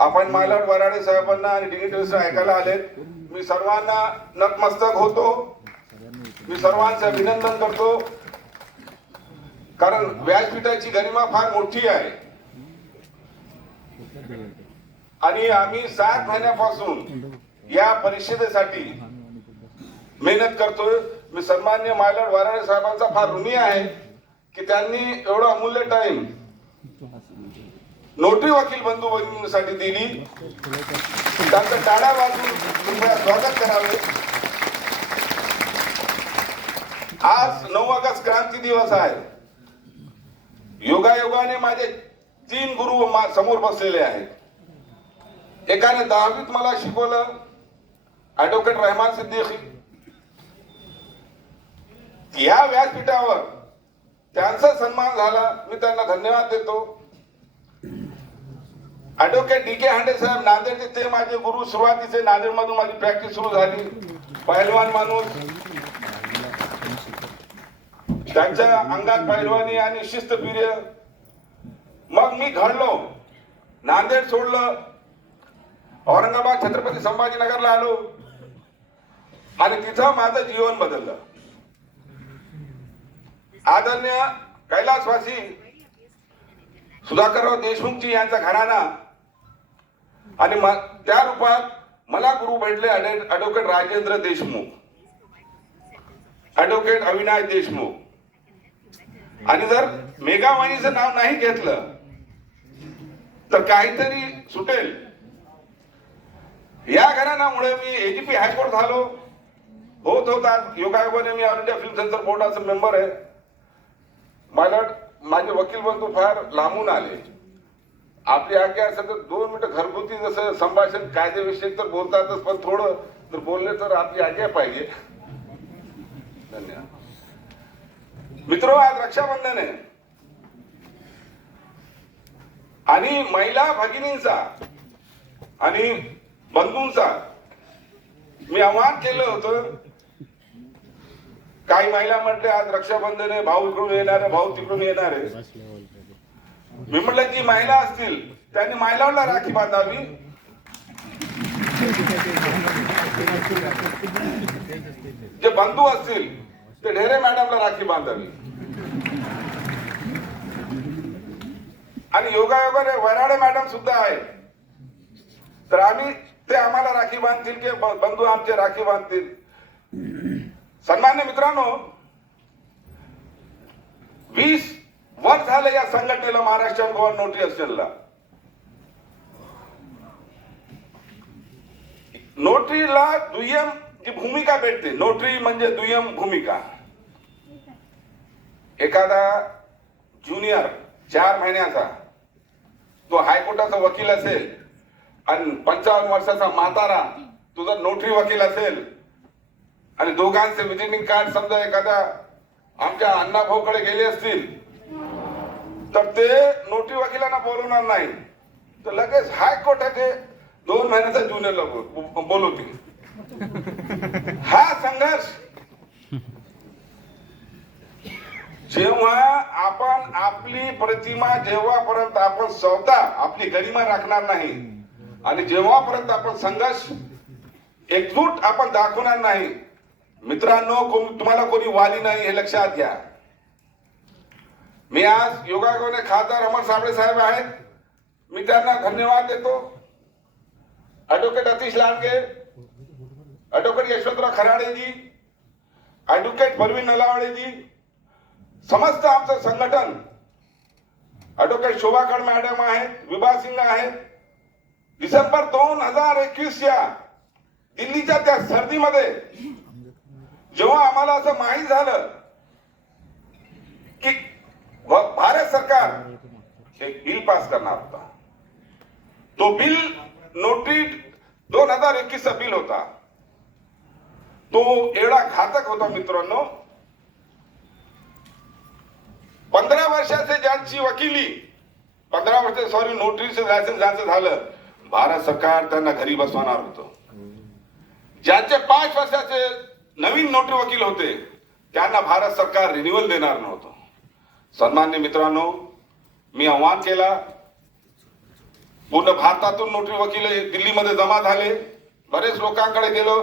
आपण मालक वराडे साहेबांना आणि डिग्निटरीज ऐकायला आलेत. मी सर्वांना नतमस्तक होतो. मी सर्वांचं अभिनंदन करतो, कारण व्यासपीठाची गरिमा फार मोठी आहे आणि आम्ही 7 महिन्यापासून या परिषदेसाठी मेहनत करतोय. मी सन्माननीय मालक वराडे साहेबांचा फार ऋणी आहे की त्यांनी एवढा अमूल्य टाइम नोटरी वकील बंधू भगिनींसाठी दिली. त्यांचं टाळ्या वाजवून कृपया स्वागत करावे. आज 9 ऑगस्ट क्रांती दिवस आहे. योगायोगाने माझे 3 गुरु समोर बसलेले आहेत. एकाने 10वीत मला शिकवलं, ॲडव्होकेट रहमान सिद्दीकी. या व्यासपीठावर त्यांचा सन्मान झाला, मी त्यांना धन्यवाद देतो. ॲडव्होकेट डी के हांडे साहेब नांदेडचे, ते माझे गुरु. सुरुवातीचे नांदेडमधून माझी प्रॅक्टिस सुरू झाली. पहिलवान माणूस, त्यांच्या अंगात पहिलवानी आणि शिस्तप्रिय. मग मी घडलो, नांदेड सोडलं, औरंगाबाद छत्रपती संभाजीनगरला आलो आणि तिथं माझं जीवन बदललं. आदरणीय कैलासवासी सुधाकरराव देशमुखजी यांचा घराणा आणि त्या रूपात मला गुरु भेटले ॲडव्होकेट राजेंद्र देशमुख, ॲडव्होकेट अविनाश देशमुख. आणि जर मेगावाणीचं नाव नाही घेतलं तर काहीतरी सुटेल. या घराण्यामुळे मी एजीपी हायकोर्ट झालो. होता योगायोगाने मी ऑल इंडिया फिल्म सेन्सर बोर्डाचा मेंबर आहे. माझे वकील बंधू फार लांबून आले. आपली आज्ञा असेल तर 2 मिनिटं घरगुती जसं संभाषण कायदेविषयक तर बोलतातच, पण थोडं जर बोलले तर आपली आज्ञा पाहिजे. धन्यवाद. मित्रो, आज रक्षाबंधन आहे आणि महिला भगिनींचा आणि बंधूंचा मी आवाहन केलं होतं. काही महिला म्हटले आज रक्षाबंधन आहे, भाऊ इकडून येणार आहे, भाऊ तिकडून येणार आहे. मी म्हटलं की महिला असतील त्यांनी महिलांना राखी बांधावी. जे बंधू असतील ते ढेरे मॅडमला राखी बांधावी. आणि योगायोगाने वराडे मॅडम सुद्धा आहे, तर ते आम्हाला राखी बांधतील की बंधू आमचे राखी बांधतील. सन्मान्य मित्रांनो, 20 वर्ष झाले या संघटनेला, महाराष्ट्र गोवा नोटरी असोसिएशनला. नोटरीला दुय्यम जी भूमिका भेटते, नोटरी म्हणजे दुय्यम भूमिका. एखादा ज्युनियर 4 महिन्याचा तो हायकोर्टाचा वकील असेल आणि 55 वर्षाचा म्हातारा तो जर नोटरी वकील असेल आणि दोघांचे विजिटिंग कार्ड समजा एखाद्या आमच्या अण्णाभाऊकडे गेले असतील तर ते नोटरी वकिलांना बोलवणार नाही, तर लगेच हायकोर्टाचे 2 महिन्याचा ज्युनियरला बोलवतील. हा संघर्ष जेव्हा आपण आपली प्रतिमा, जेव्हापर्यंत आपण स्वतः आपली गरिमा राखणार नाही आणि जेव्हापर्यंत आपण संघर्ष एकजूट आपण दाखवणार नाही, मित्रांनो, तुम्हाला कोणी वाली नाही हे लक्षात घ्या. मी आज योगायोगाने खासदार अमर साबळे साहेब आहेत, मी त्यांना धन्यवाद देतो. ॲडव्होकेट अतिश लांडगे, ॲडव्होकेट यशवंतराव खराडेजी, ॲडव्होकेट परवीन नलावडेजी, समस्त आमचं संघटन, ॲडव्होकेट शोभाकड मॅडम आहेत, विभा सिंग आहेत. डिसेंबर 2021 या दिल्लीच्या त्या सर्दीमध्ये जेव्हा आम्हाला असं माहीत झालं की भारत सरकार एक बिल पास करणार होता, तो बिल नोटरी 2021 बिल होता, तो एवढा घातक होता मित्रांनो. 15 वर्षाचे ज्यांची वकिली, 15 वर्ष सॉरी नोटरीचं लायसन्स ज्यांचं झालं, भारत सरकार त्यांना घरी बसवणार होतं. ज्यांचे 5 वर्षाचे नवीन नोटरी वकील होते त्यांना भारत सरकार रिन्युअल देणार नव्हतं. सन्मान्य मित्रांनो, मी आवाहन केला पूर्ण भारतातून नोटरी वकील दिल्लीमध्ये जमा झाले. बरेच लोकांकडे गेलो,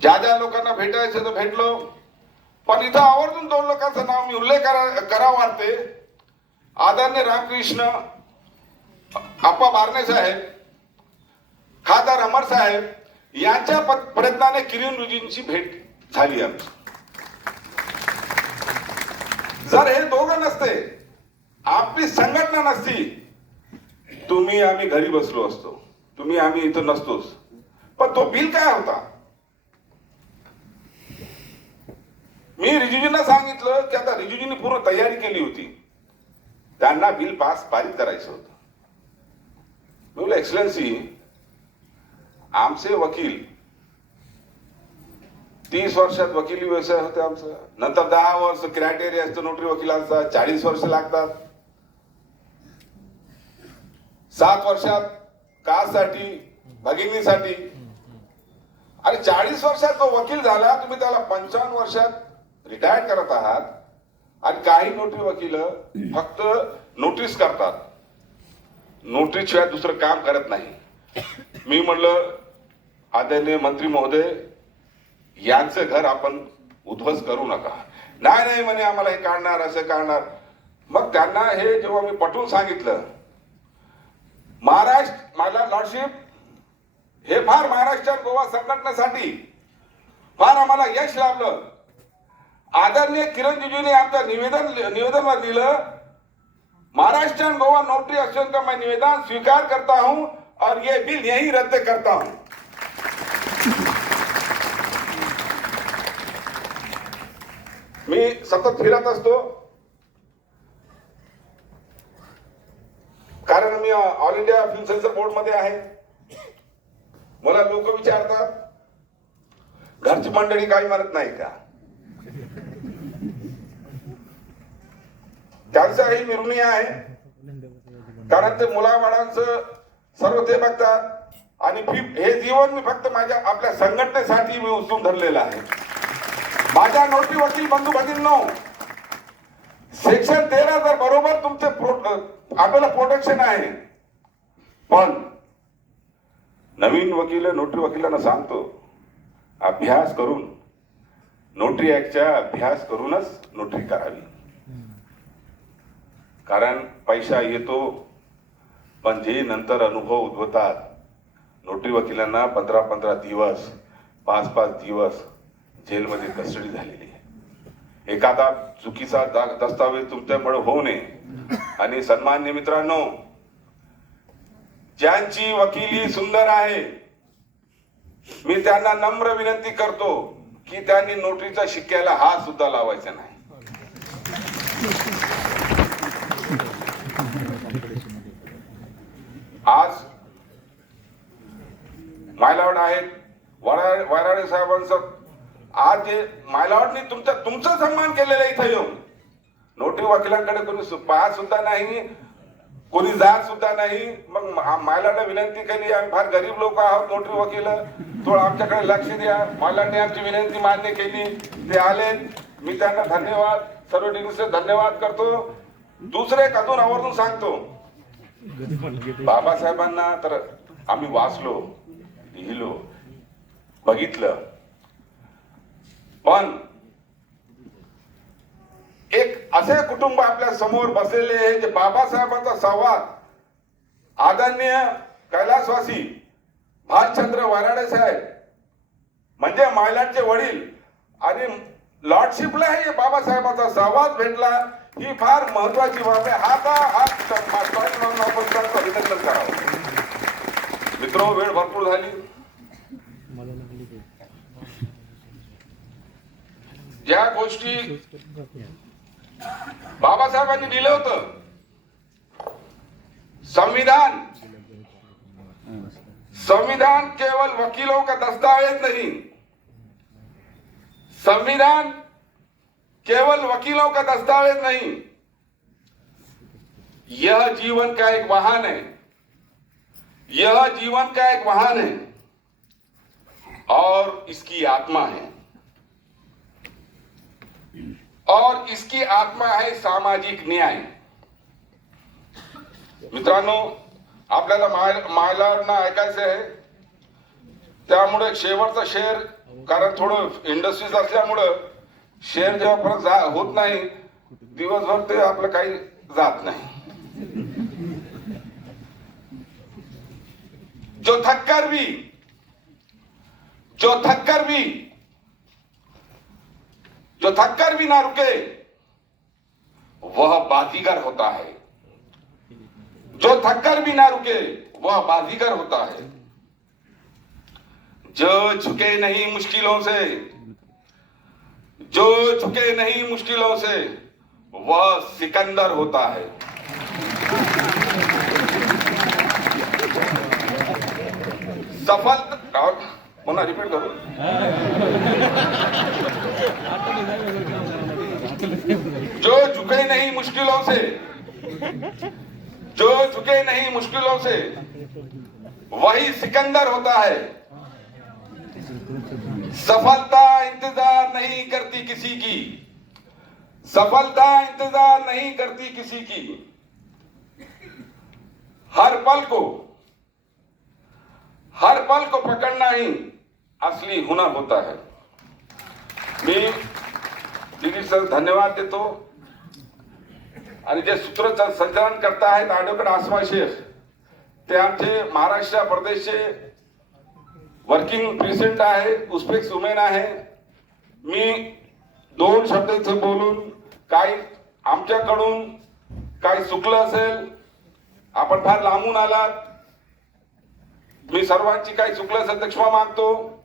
ज्या ज्या लोकांना भेटायचं तर भेटलो. पण इथं आवर्जून 2 लोकांचं नाव मी उल्लेख करा वाटते. आदरणीय रामकृष्ण आप्पा बारणे साहेब, खासदार अमर साहेब यांच्या प्रयत्नाने किरण रिजिजूंची भेट झाली आमची. जर हे दोघं नसते, आपली संघटना नसती, तुम्ही आम्ही घरी बसलो असतो, तुम्ही आम्ही इथं नसतोच. पण तो बिल काय होता, मी रिजिजूंना सांगितलं की आता रिजिजूंनी पूर्ण तयारी केली होती, त्यांना बिल पारित करायचं होतं. बोले एक्सलन्सी, आमचे वकील 30 वर्षात वकिली व्यवसाय होते आमचा, नंतर 10 वर्ष क्रायटेरिया असतो नोटरी वकिलांचा, 40 वर्ष लागतात. 7 वर्षात कास्टसाठी, भगिनीसाठी, आणि 40 वर्षात जो वकील झाला तुम्ही त्याला 55 वर्षात रिटायर करत आहात. आणि काही नोटरी वकील फक्त नोटीस करतात, नोटरी शिवाय दुसरं काम करत नाही. मी म्हणलं आदरणीय मंत्री महोदय, यांचं घर आपण उद्ध्वस्त करू नका. नाही नाही म्हणे, आम्हाला हे काढणार, असं काढणार. मग त्यांना हे जेव्हा मी पटवून सांगितलं, महाराष्ट्र माझा लॉर्डशिप हे फार महाराष्ट्र गोवा संघटनेसाठी फार आम्हाला यश लाभलं. आदरणीय किरण रिजिजूने आमच्या निवेदन दिलं, महाराष्ट्र गोवा नोटरी एसोसिएशन का मैं निवेदन स्वीकार करता हूं और ये बिल यही रद्द करता हूं. मी सतत फिरत असतो, कारण मी all India film censor board मध्ये आहे. मला लोक विचारतात, घरची मंडळी काही म्हणत नाही का? त्यांचाही मी ऋणी आहे, कारण ते मुलाबाळांचं सर्व ते बघतात. आणि हे जीवन मी फक्त माझ्या आपल्या संघटनेसाठी मी उचलून धरलेलं आहे. माझ्या नोटरी वकील बंधू भगिनींनो, सेक्शन 13 जर बरोबर तुमचे आपल्याला प्रोटेक्शन आहे, पण नवीन वकील नोटरी वकिलांना सांगतो, अभ्यास करून, नोटरी ऍक्टचा अभ्यास करूनच नोटरी करावी. कारण पैसा येतो, पण जे नंतर अनुभव उद्भवतात, नोटरी वकिलांना 15-15 दिवस, 5-5 दिवस जेलमध्ये कस्टडी झालेली आहे. एखादा चुकीचा दस्तावेज तुमच्यामुळे होऊ नये. आणि सन्मान्य मित्रांनो, ज्यांची वकिली सुंदर आहे, मी त्यांना नम्र विनंती करतो की त्यांनी नोटरीच्या शिक्क्याला हात सुद्धा लावायचा नाही. आज मायलॉर्ड आहेत, वराडे साहेबांचं, आज जे मायलॉर्डनी तुमचा सन्मान केलेला इथं येऊन, नोटरी वकिलांकडे कोणी पाहत सुद्धा नाही, कोणी जात सुद्धा नाही. मग मायलॉर्डला विनंती केली, आम्ही फार गरीब लोक आहोत, नोटरी वकील, थोडं आमच्याकडे लक्ष द्या. मायलॉर्डने आमची विनंती मान्य केली, ते आले. मी त्यांना धन्यवाद, सर्व टीमचे धन्यवाद करतो. दुसरे अजून आवर्जून सांगतो, बाबासाहेबांना तर आम्ही वाचलो, लिहिलो, बघितलं, पण एक असे कुटुंब आपल्या समोर बसलेले आहे जे बाबासाहेबांचा संवाद आदरणीय कैलासवासी भालचंद्र वराडे साहेब म्हणजे मायलॉर्डचे वडील आणि लॉर्डशिपला हे बाबासाहेबांचा संवाद भेटला, ही फार महत्वाची बाब आहे. म्हणून आपण त्यांचं अभिनंदन करावं. मित्रो, वेळ भरपूर झाली. ज्या गोष्टी बाबासाहेबांनी लिहिलं होतं, संविधान केवल वकीलों का दस्तावेज नहीं, संविधान केवल वकीलों का दस्तावेज नहीं, यह जीवन का एक वाहन है, यह जीवन का एक वाहन है और इसकी आत्मा है, और इसकी आत्मा है सामाजिक न्याय. मित्रांनो, आपल्याला मायलांना ऐकायचं आहे, त्यामुळे शेवटचा शेअर, कारण थोडं इंडस्ट्रीज असल्यामुळं शेअर जेव्हा परत होत नाही दिवसभर ते आपलं काही जात नाही. जो थककर भी ना रुके वह बाजीगर होता है. जो थककर भी ना रुके वह बाजीगर होता है. जो झुके नहीं मुश्किलों से वह सिकंदर होता है. सफल पुन्हा रिपीट करू. जो झुके नहीं मुश्किलों से वही सिकंदर होता है. सफलता इंतजार नहीं करती किसी की. हर पल को पकड़ना ही असली हुनर होता है. मी दिलीप सर धन्यवाद देतो. आणि जे सूत्रसंचालन करता आहेत ॲडव्होकेट आसमा शेख, ते आमचे महाराष्ट्र प्रदेशचे वर्किंग प्रेसिडेंट आहे, उस्पेक्स वुमेन आहे. मी 2 शब्द बोलून काही आमच्याकडून काही चुकलं असेल, आपण फार लांबून आलात, मी सर्वांची काही चुकलं असेल तर क्षमा मागतो.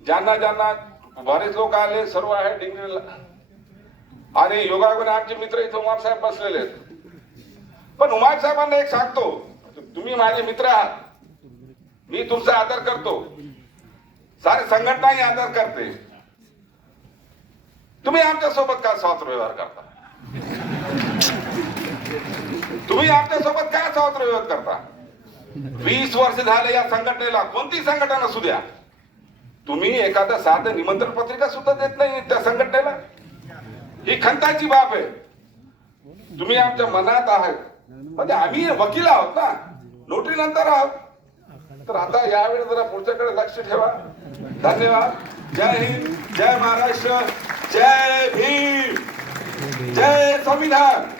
ज्यांना बरेच लोक आले, सर्व आहे डिंगरीला, आणि योगायोगाने आमचे मित्र इथे उमाप साहेब बसलेले आहेत. पण उमाप साहेबांना एक सांगतो, तुम्ही माझे मित्र आहात, मी तुमचा आदर करतो, सारे संघटनाही आदर करते. तुम्ही आमच्या सोबत काय स्वातंत्र्य व्यवहार करता? 20 वर्ष झाले या संघटनेला, कोणती संघटना असू द्या, तुम्ही एखादं साधं निमंत्रण पत्रिका सुद्धा देत नाही त्या संघटनेला. ही खंताची बाब आहे. तुम्ही आमच्या मनात आहात, म्हणजे आम्ही वकील आहोत ना, नोटरी नंतर आहोत. तर आता यावेळी जरा पुढच्याकडे लक्ष ठेवा. धन्यवाद. जय हिंद, जय महाराष्ट्र, जय भीम, जय संविधान.